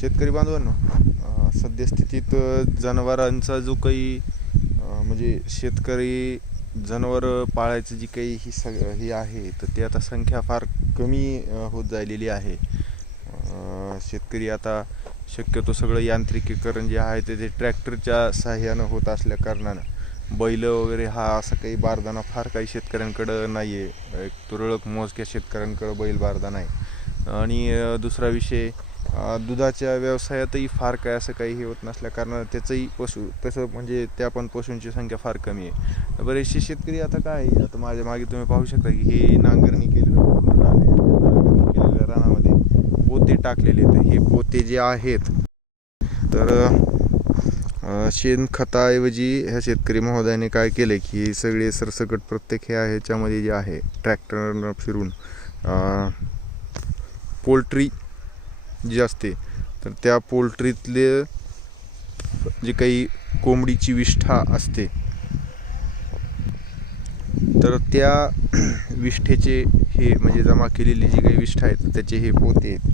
शेतकरी बांधवांनो सद्यस्थितीत जनावरांचा जो काही म्हणजे शेतकरी जनावर पाळायचं जी काही ही सग ही आहे तर ती आता संख्या फार कमी होत जायलेली आहे. शेतकरी आता शक्यतो सगळं यांत्रिकीकरण जे आहे ते ते ट्रॅक्टरच्या सहाय्यानं होत असल्या कारणानं. बैल वगैरे हा असा काही बारदाना फार काही शेतकऱ्यांकडं नाही आहे एक तुरळक मोजक्या शेतकऱ्यांकडं बैल बारदाना आहे. आणि दुसरा विषय दुधाच्या व्यवसायातही फार काय असं काही हे होत नसल्याकारणानं त्याचंही पशु तसं म्हणजे त्या पण पशूंची संख्या फार कमी आहे. बरेचसे शेतकरी आता काय आहे, आता माझ्या मागे तुम्ही पाहू शकता की हे नांगरणी केलेलं पूर्ण रान आहे नांगरणी केलेल्या रानामध्ये पोते टाकलेले तर हे पोते जे आहेत तर शेणखताऐवजी ह्या शेतकरी महोदयाने काय केलं की सगळे सरसकट प्रत्येक हे आहे ह्याच्यामध्ये जे आहे ट्रॅक्टरनं फिरून पोल्ट्री जी असते तर त्या पोल्ट्रीतले जे काही कोंबडीची विष्ठा असते तर त्या विष्ठेचे हे म्हणजे जमा केलेली जी काही विष्ठा आहेत तर त्याचे हे पोते आहेत.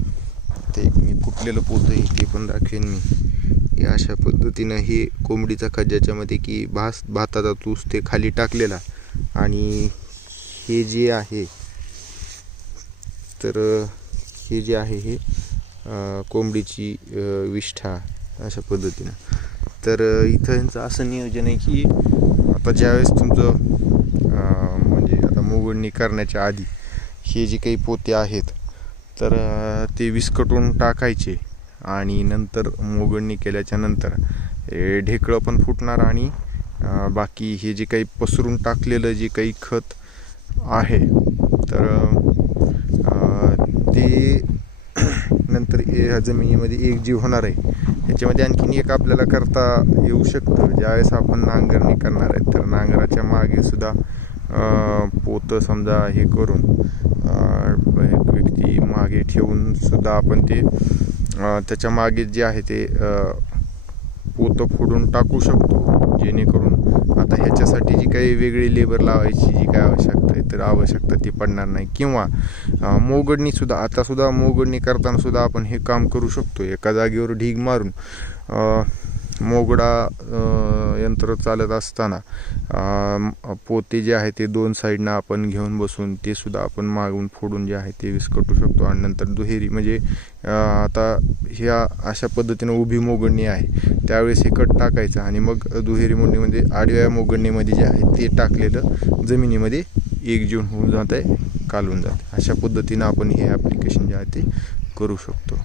ते मी फुटलेलं पोतं आहे ते पण दाखवेन मी. या अशा पद्धतीनं हे कोंबडीचा खज्जाच्यामध्ये की भास भाताचा तूस ते खाली टाकलेला आणि हे जे आहे तर हे जे आहे हे कोंबडीची विष्ठा अशा पद्धतीनं. तर इथं यांचं असं नियोजन आहे की आता ज्यावेळेस तुमचं म्हणजे आता मोगडणी करण्याच्या आधी हे जे काही पोते आहेत तर ते विस्कटून टाकायचे आणि नंतर मोगडणी केल्याच्यानंतर ढेकळं पण फुटणार आणि बाकी हे जे काही पसरून टाकलेलं जे काही खत आहे तर ते ह्या जमिनीमध्ये एक जीव होणार आहे. ह्याच्यामध्ये आणखीन एक आपल्याला करता येऊ शकतं. ज्यावेळेस आपण नांगरणी करणार आहे तर नांगराच्या मागे सुद्धा पोतं समजा हे करून एक व्यक्ती मागे ठेवून सुद्धा आपण ते त्याच्यामागे जे आहे ते पोतं फोडून टाकू शकतो. जेणेकरून काही वेगळी लेबर लावायची जी काय आवश्यकता आहे तर आवश्यकता ती पडणार नाही. किंवा मोगडणीसुद्धा आतासुद्धा मोगडणी करतानासुद्धा आपण हे काम करू शकतो. एका जागेवर ढीग मारून मोगडा यंत्र चालत असताना पोते जे आहे ते दोन साईडनं आपण घेऊन बसून ते सुद्धा आपण मागून फोडून जे आहे ते विस्कटू शकतो आणि नंतर दुहेरी म्हणजे आता ह्या अशा पद्धतीनं उभी मोगडणी आहे. त्यावेळेस हे कट टाकायचं आणि मग दुहेरी मोडणी म्हणजे आडव्या मोगडणीमध्ये जे आहे ते टाकलेलं जमिनीमध्ये एकजीव होऊन जात आहे कालवून जाते अशा पद्धतीनं आपण हे ॲप्लिकेशन जे आहे ते करू शकतो.